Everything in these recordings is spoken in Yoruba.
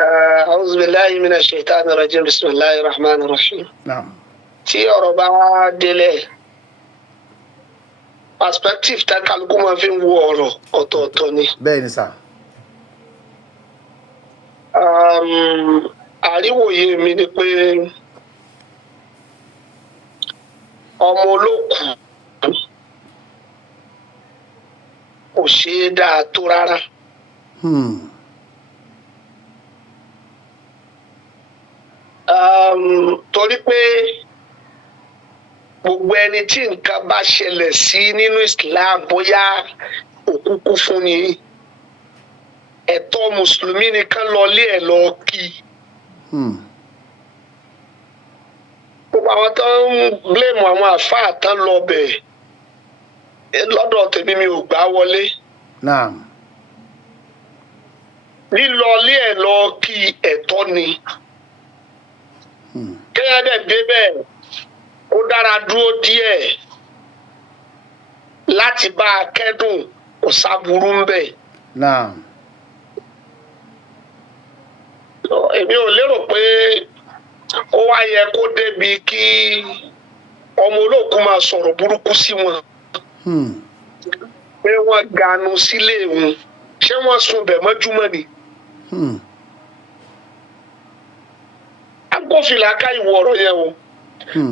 أعوذ بالله من الشيطان الرجيم بسم الله الرحمن الرحيم. Naam. Tí ọ̀rọ̀ bá délẹ̀ perspective tá kálukú máa fi ń wo ọ̀rọ̀ ọ̀tọ̀ọ̀tọ̀ ni. Bẹ́ẹ̀ ni sà. Àríwòye mi ni pé ọmọ olókùú kò ṣeé dáa tó rárá. Torí pé gbogbo ẹni tí nǹkan bá ṣẹlẹ̀ sí nínú Islam bóyá òkúkú fún ni ẹ̀tọ́ mùsùlùmí nìkan lọlé ẹ̀ lọ kí. Gbogbo àwọn tó ń blame àwọn àfáà tán lọ bẹ̀ lọ́dọ̀ tèmi mi ò gbà wọlé. Naam. Lílọlé ẹ̀ lọ kí ẹ̀tọ́ ni. Kéèyàn dẹ̀ dé bẹ́ẹ̀ ó dára dúró díẹ̀ láti bá a kẹ́dùn kò sábúrú ń bẹ̀. Naam. Èmi ò lérò pé ó wá yẹ kó débi kí ọmọ olóòkú máa sọ̀rọ̀ burúkú sí wọn. Pé wọ́n ganu sílé wọn ṣé wọ́n sùn bẹ̀ mọ́júmọ́ ni. Agbófinlá ká ìwọ ọ̀rọ̀ yẹn o.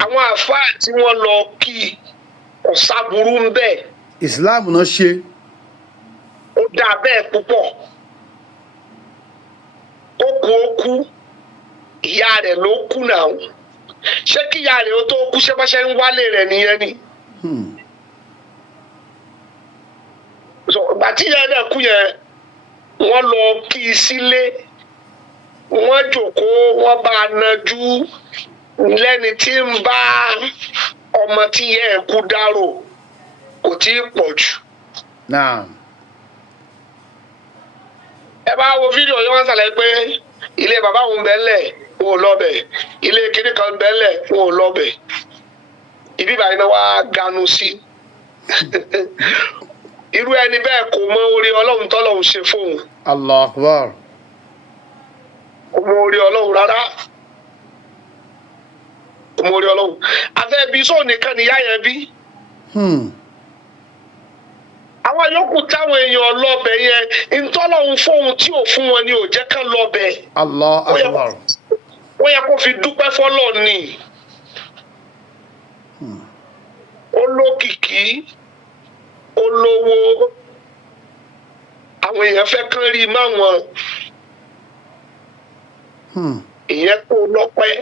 Àwọn àfáà tí wọ́n lọ kí ọ̀sàbùrú ń bẹ̀. Islam náà ṣe. Ó dáa bẹ́ẹ̀ púpọ̀. Ó kú ìyá rẹ̀ ló kú náà. Ṣé kí ìyá rẹ̀ ó tó kú ṣé báṣẹ́ ń wálé rẹ̀ nìyẹn ni? Ìgbà tí ìyá rẹ̀ kú yẹn wọ́n lọ kí i sílé. Wọ́n jókòó wọ́n bá a nájú lẹ́ni tí ń bá ọmọ tí yẹ ẹ̀ kú dárò kò tí ì pọ̀ jù. Naam. Ẹ bá wo fídíò yẹn wọ́n ṣàlàyé pé ilé bàbá òun bẹ́ẹ̀lẹ̀ wọn ò lọ́bẹ̀ ilé kinní kan bẹ́ẹ̀lẹ̀ wọn ò lọ́bẹ̀ ibi báyìí náà wá ganu sí. Irú ẹni bẹ́ẹ̀ kò mọ orí Ọlọ́run tọ́lọ́run ṣe fóun. Allahu Akbar. Kò mọ orí Ọlọ́run rárá. Kò mọ orí Ọlọ́run. Afẹ́ bí sóò nìkan nìyá yẹn bí. Àwọn yòókù táwọn èèyàn lọ́bẹ̀ yẹn ntọ́lọ́run fóun tí ò fún wọn ni ò jẹ́ kán lọ́bẹ̀. Allahu Akbar. Wọ́n yẹ kó fi dúpẹ́ fọ́lọ́ ni. Olókìkí olówó àwọn èèyàn fẹ́ kán rí máwọn ìyẹn kó lọ́pẹ́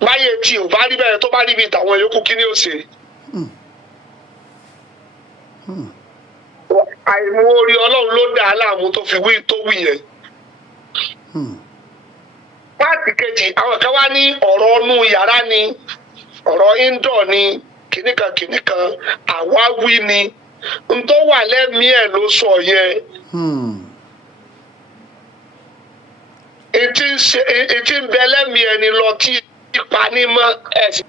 báyé tí ò bá rí bẹ́ẹ̀ tó bá rí bíi tàwọn yòókù kí ni ó ṣe. Àìmọ̀ọ́rí Ọlọ́run ló dà á láàmú tó fi wí tó wí yẹn. Páàtì kejì àwọn kan wá ní ọ̀rọ̀ ọnú yàrá ni ọ̀rọ̀ indoor ni kìnnìkan àwáwí ni n tó wà lẹ́mìí ẹ̀ ló sọ yẹn. Ètí ń bẹ lẹ́mìí ẹni lọ tí ipa ní mọ́ ẹ̀sìn.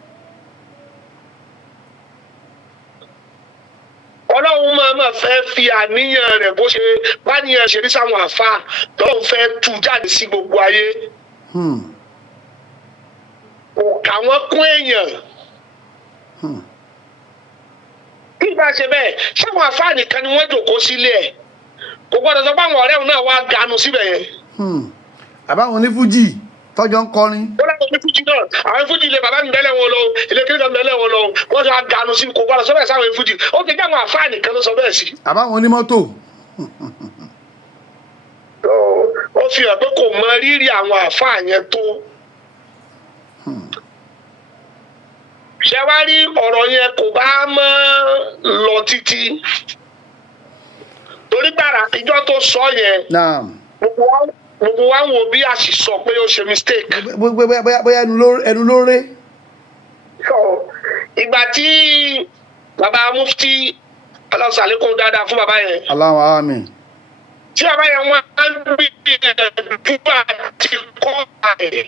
Ọlọ́run máa fẹ́ fi àníyàn rẹ̀ bó ṣe báníyàn ṣe rí sáwọn àfa lọ́run fẹ́ tú jáde sí gbogbo ayé. Òkà wọn kún èèyàn. Kí bá ṣe bẹ́ẹ̀ sáwọn àfa nìkan ni wọ́n jòkó sílé ẹ̀ kò gbọ́dọ̀ sọ pé àwọn ọ̀rẹ́ òun náà wá ganu síbẹ̀ yẹn. Àbáwọn onífújì tọ́jọ́ ń kọrin. Ó láwọn onífújì náà àwọn onífújì ilé bàbá mi bẹ́lẹ̀ wọn lọ ilé kiri kan bẹ́lẹ̀ wọn lọ wọ́n sọ ganu sí kò gbọ́dọ̀ sọ bẹ́ẹ̀ sáwọn onífújì ó ti jẹ́ àwọn àfa nìkan ló sọ bẹ́ẹ̀ sí. Àbáwọn onímọ́tò. Ó fi hàn pé kò mọ rírì àwọn àfa yẹn tó. Ṣé wá rí ọ̀rọ̀ yẹn kò bá mọ́ lọ títí torí gbàrà ìjọ tó sọ yẹn gbogbo wa ń wo bí a sì sọ pé ó ṣe mistake. Bóyá ẹnu ló ré. Ìgbà tí bàbá mufti aláṣàlékún dáadáa fún bàbá yẹn. Allahu àmín. Tí bàbá yẹn wọ́n á ń gbìyànjú àti kọ́ ẹ̀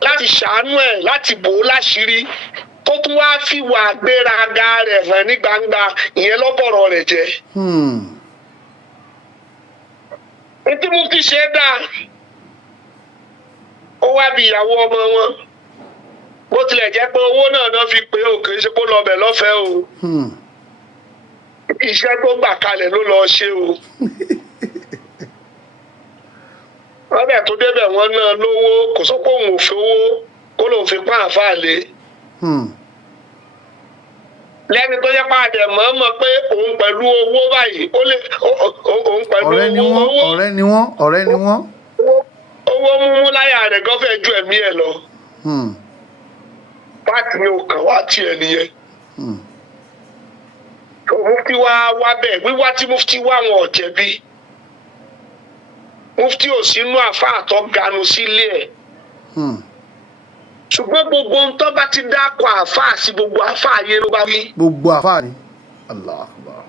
láti ṣàánú ẹ̀ láti bò ó láṣìírí tó tún wá fìwà gbéraga rẹ̀ hàn ní gbangba ìyẹn lọ́bọ̀rọ̀ rẹ̀ jẹ́. Ètí mufti ṣe é dáa ó wá bí ìyàwó ọmọ wọn bó tilẹ̀ jẹ́ pé owó náà fi pé o kì í ṣe kó lọ bẹ̀ lọ́fẹ̀ẹ́ o iṣẹ́ tó gbà kalẹ̀ ló lọ ṣe o wọ́n bẹ̀ tó débẹ̀ wọ́n náà lówó kò sọ pé òun ò fi owó kó lóun fi pán àfáà lé lẹ́ni tó yẹ pàdé mọ̀ pé òun pẹ̀lú owó báyìí ó lè òun pẹ̀lú owó ọ̀rẹ́ ni wọ́n owó múmú láyà rẹ̀ gan fẹ́ ju ẹ̀mí ẹ̀ lọ pàtì ni ò kàn wá tiẹ̀ nìyẹn mufti wá bẹ́ẹ̀ wíwá tí mufti wá wọn ò jẹ̀bi mufti ò sínú àfáà tó ganu sílé ẹ̀ ṣùgbọ́n gbogbo ń tọ́ bá ti dákọ̀ àfáà sí gbogbo àfáà yẹn ló bá wí. gbogbo àfáà ni Allah Akbar.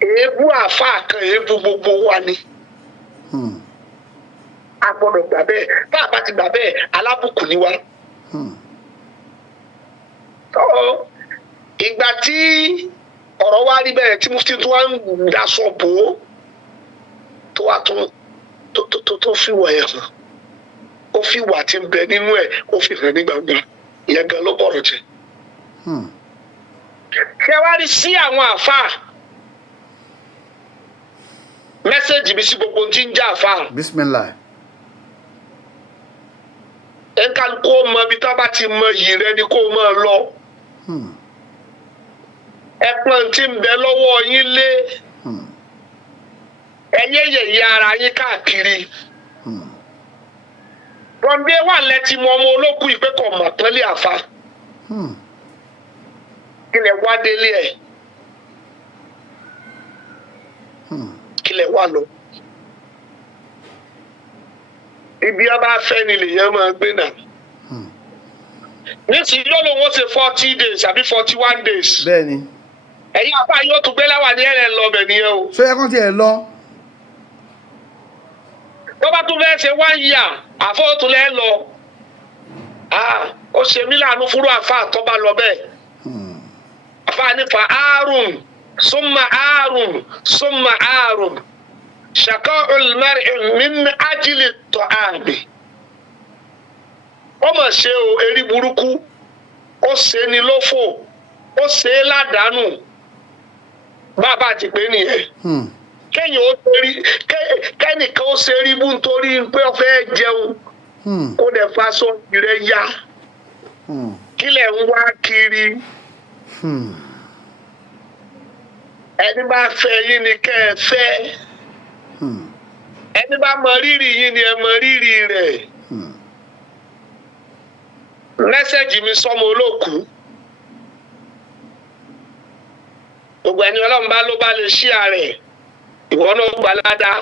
èébú àfáà kan èébú gbogbo wa ni. a gbọ́dọ̀ gbà bẹ́ẹ̀ bá a bá ti gbà bẹ́ẹ̀ alábùkù ni wa. ìgbà tí ọ̀rọ̀ wa rí bẹ́ẹ̀ tí mufti tó wá ń daṣọ bò ó tó wá tó fi wọ̀ ẹ̀ hàn ó fi wà tí ń bẹ nínú ẹ̀ ó fi hàn ní gbangba ìyẹn gan ló bọ̀rọ̀ jẹ́. ṣé wàá rí sí àwọn àfáà mẹ́sẹ̀gì mi sí gbogbo tí ń já àfáà. Bismillah. ẹ̀ka kó mọ ibi tó bá ti mọ iyì rẹ ni kó máa lọ. ẹ̀pọ̀n tí ń bẹ lọ́wọ́ yín lé ẹ̀yẹ́yẹ̀yẹ ara yín káàkiri. Bọ̀dé wà lẹ́tí mọ ọmọ olókùn ìpè kọ̀ mọ̀ tán lé àfa. Kílẹ̀ wá délé ẹ̀. Kílẹ̀ wá lọ. Ibi ọba fẹ́ ni lèèyàn máa gbé náà. Nísìnyí yóò lóun ó ṣe 40 days àbí 41 days. Bẹ́ẹ̀ni. Ẹ̀yin àfa yóò tún gbé láwà ní ẹ̀rẹ̀ lọ bẹ̀ nìyẹn o. Ṣé ẹ kàn tiẹ̀ lọ? Tó bá tún fẹ́ ṣe 1 year àfọ́tún lẹ́ lọ ó ṣe mí láàánú fúrú àfa tó bá lọ bẹ́ẹ̀ àfa nípa àrùn súnmọ́ àrùn ṣàkọ́ olùmọ́rì min ajílì tọ́ àmì ó mọ̀ ṣe o erí burúkú ó ṣe ni lófò ó ṣe é ládàánù bàbá àti pé nìyẹn. Kẹ́yìn ó torí kẹ́nìkan ó ṣe rí bú nítorí pé ó fẹ́ jẹun kó dẹ̀ faṣọ ìrẹ́ ya kílẹ̀ ń wá kiri ẹni bá fẹ́ yín ni kẹ́ ẹ fẹ́ ẹni bá mọ rírì yín ni ẹ mọ rírì rẹ̀ mẹ́sẹ̀gì mi sọ́mọ olókùú gbogbo ẹni ọlọ́run bá ló bá lè ṣí ààrẹ ìwọ náà gbà ládàá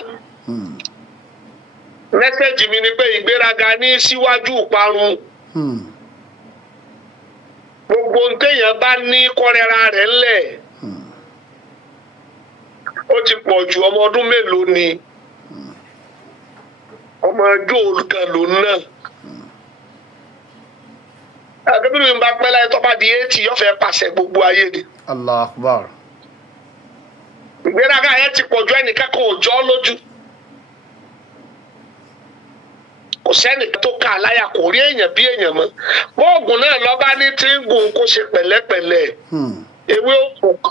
mẹ́sẹ̀gì mi ni pé ìgbéraga ní síwájú ìparun gbogbo ohun téèyàn bá ní kọ́rẹ́ra rẹ̀ ńlẹ̀ ó ti pọ̀ ju ọmọ ọdún mélòó ni ọmọ ọjọ́ olùkàn ló náà àgbẹ̀bí mi bá pẹ́ láyé tó bá di 80 yóò fẹ́ pàṣẹ gbogbo ayé ni. Allah Akbar. Ìgbéraga yẹn ti pọ̀ ju ẹnìkan kan ò jọ́ lójú. Kò sẹ́nìkan tó ká àláyà kò rí èèyàn bí èèyàn mọ́. Bóògùn náà lọ́ba ní tí ń gùn kó ṣe pẹ̀lẹ́pẹ̀lẹ́.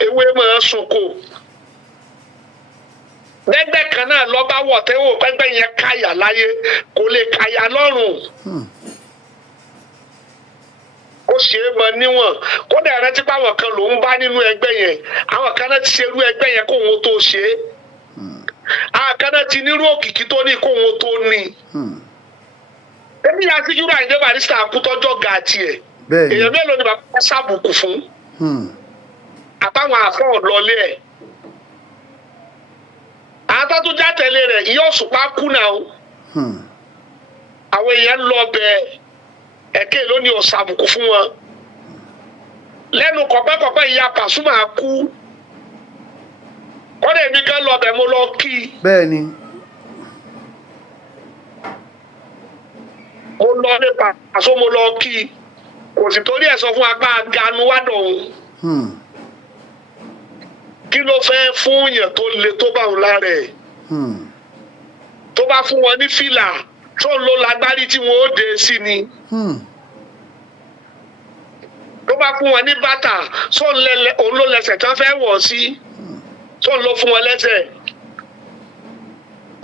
Ewé máa ń sunko. Gbẹ́gbẹ́ kan náà lọ́ba wọ̀ tẹ́wọ̀ pẹ́gbẹ́ yẹn káyà láyé kò lè káyà lọ́rùn. Ó ṣe é mọ níwọ̀n kódà rántí pé àwọn kan ló ń bá nínú ẹgbẹ́ yẹn àwọn kan náà ti ṣe irú ẹgbẹ́ yẹn kó wọn tó ṣe é àwọn kan náà ti nírú òkìkí tó ní kó wọn tó ní. Èmi yà sí Júrà Àyìndé Barrister àkútọ́jọ́ ga tiẹ̀ èèyàn mélòó ni bàbá sábùkù fún àtàwọn àfọ̀ lọlé ẹ̀ àwọn tó tún já tẹ̀lé rẹ̀ ìyá Òṣùpá kú náà àwọn èèyàn lọ bẹ́ẹ̀. Ẹ̀kẹ́ ló ní ọ̀sàbùkù fún wọn lẹ́nu kọ̀pẹ́kọ̀pẹ́ ìyá Pasuma kú kọ́dẹ̀ mi kan lọ bẹ̀ mo lọ kí i. Bẹ́ẹ̀ni. Mo lọ ní Paso mo lọ kí i kò sì torí ẹ̀ sọ fún apá ganu wádọ̀ òun. Kí ló fẹ́ fún yẹn tó le tó bá òun lára ẹ̀ tó bá fún wọn ní fìlà tó ló lágbárí tí wọn ó dé sí ni tó bá fún wọn ní bàtà òun ló lẹ́sẹ̀ tán fẹ́ wọ̀ sí tó ló fún wọn lẹ́sẹ̀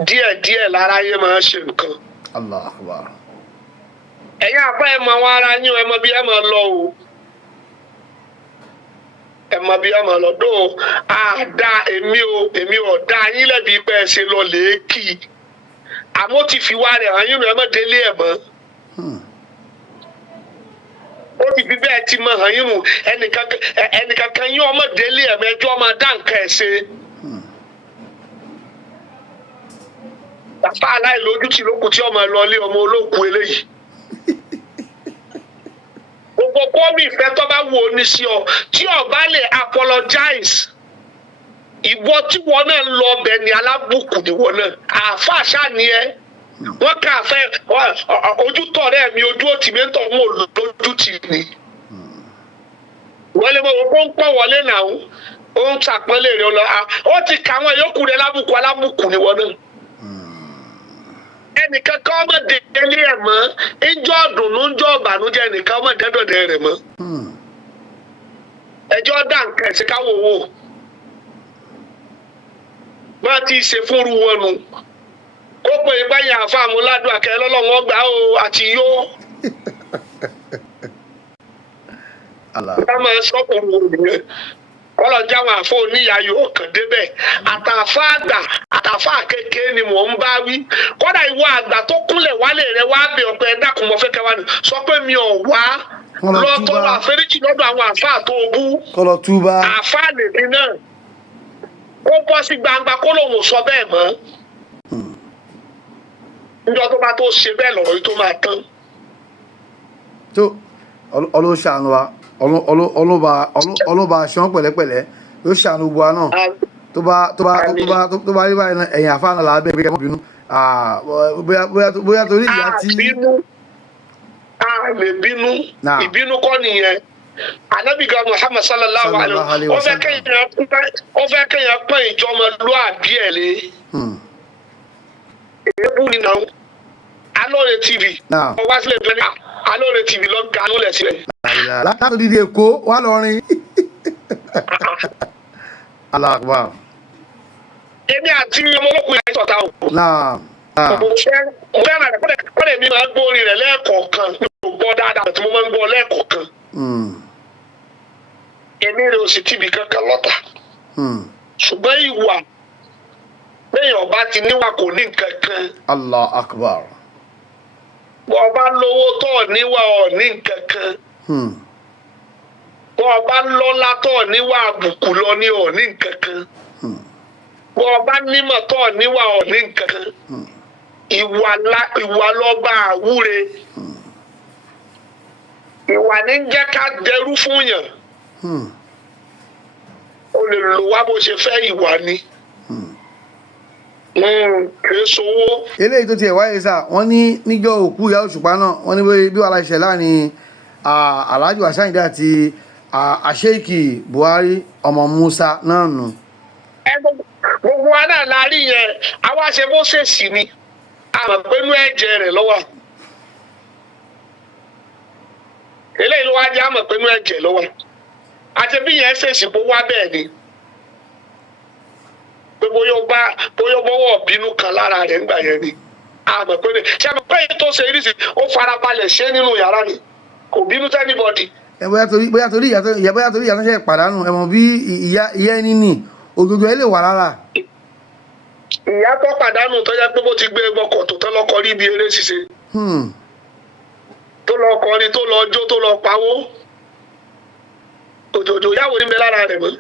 díẹ̀díẹ̀ lára yẹn máa ṣe nǹkan. Allahu Akbar. ẹ̀yin àbá ẹ̀ mọ àwọn ara yín ẹ̀ mọ bí ẹ̀ mọ lọ o ẹ̀ mọ bí ẹ̀ mọ lọ dó àdá èmi ò dá yín lẹ́bi pé ẹ ṣe lọ lèékì àmọ́ ti fi wá rẹ̀ hàn yín ẹ̀ mọ̀ délé ẹ̀ mọ́ ó ti fi bẹ́ẹ̀ ti mọ hàn yín mu ẹnìkankan yín ọmọ délé ẹ̀ mẹ́jọ́ ọmọ dá nǹkan ẹ̀ ṣe. Bàbá aláìlójútì ló kù tí ọmọ ẹ lọ lé ọmọ olóòkú eléyìí. Gbogbo kọ́mí ìfẹ́ tó bá wù ó ní sí ọ tí ọba lè apologize. Ìwọ tí wọn náà ń lọ ọbẹ̀ ni alábùkù níwọ náà. Àáfàá ṣáà ni ẹ. Wọ́n kà fẹ́ ojútọ̀ rẹ̀ mi ojú òtí mi ń tọ̀ wọ́n lójútì ni. Wọ́n lè mọ owó ń pọ̀ wọlé náà. Ó ń ṣàpọ́nlé rẹ̀ lọ. Ó ti kà àwọn yòókù rẹ̀ lábùkù alábùkù níwọ náà. Ẹnìkan kan ọmọ délé ẹ̀ mọ́ ìjọ ọ̀dùnnú ìjọ ọ̀bànújẹ́ ẹnìkan ọmọ dẹ́dọ̀dẹ́ rẹ̀ mọ́. Ẹjọ́ dá nǹkan ẹ̀sìn káwọ́ owó. Má ti ṣe fúnru wọn nu. Kó pé báyìí àfàmù ládùn àkẹ́ lọ́lọ́wọ́ gbà ó àti yó. Ká máa sọ́kùnrin òmìnira. Ọlọ́jà àwọn àfọ oníyà yóò kàn débẹ̀ àtàfà àgbà àtàfà kékeré ni mò ń bá wí kódà ìwọ àgbà tó kúnlẹ̀ wálé rẹ wá bẹ ọpẹ dákun mọ fẹ́ kẹwàá ni sọ pé mi ò wá lọ tọrọ àforíjì lọ́dọ̀ àwọn àfà tó bú àfà lèmi náà kó bọ́ sí gbangba kó lòun sọ bẹ́ẹ̀ mọ́ níjọ́ tó bá tó ṣe bẹ́ẹ̀ lọ́rọ̀ yìí tó máa tán. tó ọlọ́ṣàánú wa ọlọ́ba aṣọ pẹ̀lẹ́pẹ̀lẹ́ yóò ṣàánú gbogbo náà tó bá rí báyìí náà ẹ̀yìn àfáàná làá bẹ̀rẹ̀ kẹ́mọ́ bínú bóyá torí ìyá tí. a lè bínú ìbínú kọ́ nìyẹn anabiga Muhammad sallallahu alaihi wa sallam ó fẹ́ kéèyàn pọ́n ìjọmọlúàbí ẹ̀ lé èébú ni náà Alore TV ọwá sílẹ̀ bẹ́ẹ̀ ni Alore TV lọ ga lólẹ̀ sílẹ̀. látàrí dídí Èkó wà lọrin. aláàbà. èmi àti ọmọ olókùn yẹn sọ̀tà o. mo fẹ́ràn rẹ̀ kọ́lẹ̀ mi máa ń gbórin rẹ̀ lẹ́ẹ̀kọ̀ọ̀kan mi ò gbọ́ dáadáa tí mo máa ń gbọ́ lẹ́ẹ̀kọ̀ọ̀kan. èmi rẹ̀ ò sì tìbí kankan lọ́tà. ṣùgbọ́n ìwà lẹ́yìn ọba ti níwà kò ní nǹkan kan. Allah akbar. ọba lówó tó níwà ọ̀ ní nǹkan kan. ọba lọ́lá tó níwà àbùkù lọ ní ọ̀ ní nǹkan kan. ọba nímọ̀ tó níwà ọ̀ ní nǹkan kan. ìwà lọ́ba àwúre. ìwà ní jẹ́ ká dẹrú fún yàn. o lè lò wá bó ṣe fẹ́ ìwà ni. kì í sowó. eléyìí tó tiẹ̀ wáyé sá wọ́n ní níjọ́ òkú ìyá òṣùpá náà wọ́n ní bí wàhálà ìṣẹ̀ láàrin Alhaji Àṣàyìndé àti Àṣeìkì Buhari ọmọ Musa náà nù. gbogbo wa náà la rí yẹn àwa ṣe bó ṣèṣì ni a mọ̀ pé inú ẹ̀jẹ̀ rẹ̀ ló wà. eléyìí ló wá jẹ́ àmọ̀ pé inú ẹ̀jẹ̀ ló wà. àti bí yẹn ṣèṣì bó wá bẹ́ẹ̀ ni. bóyá bọ́wọ́ bínú kan lára rẹ̀ ńgbà yẹn ni àmọ̀ pé ṣé àmọ̀ pé tó ṣe irísì ó farabalẹ̀ ṣe nínú yàrá ni kò bínú tẹ́nibọ́dì. bóyá torí ìyá tó ṣe pàdánù ẹ mọ̀ bí ìyá ẹni nì ògùngùn ẹ lè wà lára. ìyá tó pàdánù tó jẹ́ pé bó ti gbé ọkọ̀ tó tán lọ́kọ rí ibi eré ṣíṣe tó lọ kọrin tó lọ jó tó lọ pawó òjòjò yàwó níbẹ̀ lára rẹ̀ mọ́.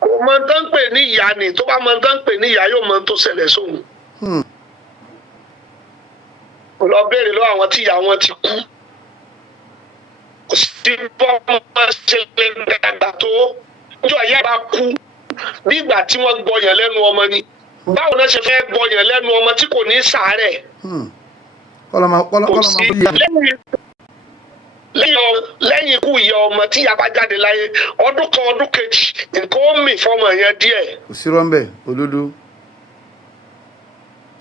kò mọ tán pè ní ìyá ni tó bá mọ tán pè ní ìyá yóò mọ tó ṣẹlẹ̀ sóhun. kò lọ béèrè lọ́wọ́ àwọn tí ìyá wọn ti kú kò sí bọ́ọ̀mọ́ ṣe lè dàgbà tó níjọ́ ìyá bá kú bí ìgbà tí wọ́n gbọyàn lẹ́nu ọmọ ni báwo náà ṣe fẹ́ gbọyàn lẹ́nu ọmọ tí kò ní sàárẹ̀. kò sí lẹ́yìn ikú ìyá ọmọ tí ìyá bá jáde láyé ọdún kan ọdún kejì nǹkan ó mì fọmọ yẹn díẹ̀. kò sí rọ́ńbẹ́ òdodo.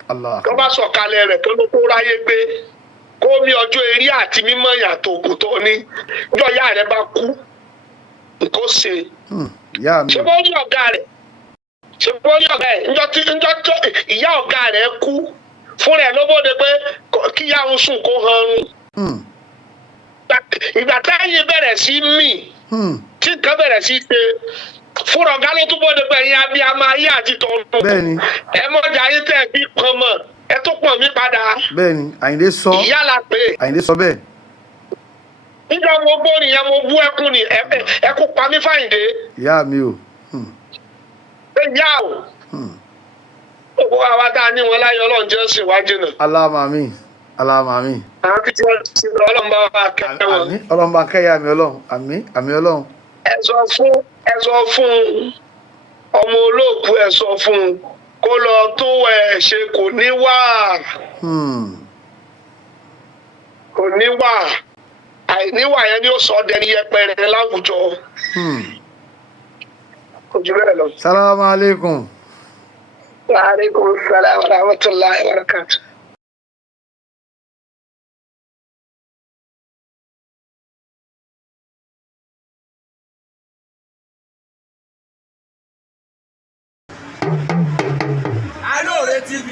Allah. tó bá sọ̀kalẹ̀ rẹ̀ tó ló tó ráyé gbé kó mi ọjọ́ eré àti mímọ́ yàtọ̀ ògùn tó ní ní ọ̀yá rẹ̀ bá kú nǹkan ṣe. Ìyá mi. ṣé bó rí ọ̀gá rẹ̀ njọ́ tí ìyá ọ̀gá rẹ̀ kú fúnra ẹ̀ ló bóde pé kíyà ń sùn kó hanrun. ìgbà táyé bẹ̀rẹ̀ sí mì tí nǹkan bẹ̀rẹ̀ sí ṣe fúnra ọ̀gá ló tún bóde pé ẹ̀yin abiyamọ ayé àti tọ̀run. Bẹ́ẹ̀ni. ẹ mọ̀jà ayé tẹ̀ bí pọn mọ̀ ẹ tó pọ̀ mí padà. Bẹ́ẹ̀ni Àyìndé sọ. ìyá la pè é. Àyìndé sọ bẹ́ẹ̀. nígbà mo gbọ́ nìyẹn mo bú ẹkún ni ẹkún pa mí Fáyìndé. Ìyá mi o. ìyá o. gbogbo àwa tá a ní wọn láyé Ọlọ́run jẹ́ sìn wá jìnnà. Aláàmà mi. Aláàmà mi. àwọn tí wọ́n ti lọ Ọlọ́run bá wa kẹ́ wọn. Àmín. Ọlọ́run bá kẹ́yà mi Ọlọ́run. Àmín. Àmín Ọlọ́run. ẹ sọ fún ọmọ olóòkú ẹ sọ fún kó lọ tó ẹ ṣe kò ní wà. kò ní wà àìníwà yẹn ni ó sọ dẹni yẹpẹrẹ láwùjọ. kò jù bẹ́ẹ̀ lọ. Salamu alaikum. Wa alaikum salaam wa rahmatullahi wa barakatuh. Alore TV.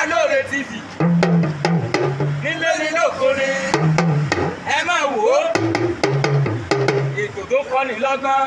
Alore TV. Nílé ní lóko ni ẹ máa wò ó. Ètò tó kọ́ni lọ́gbọ́n.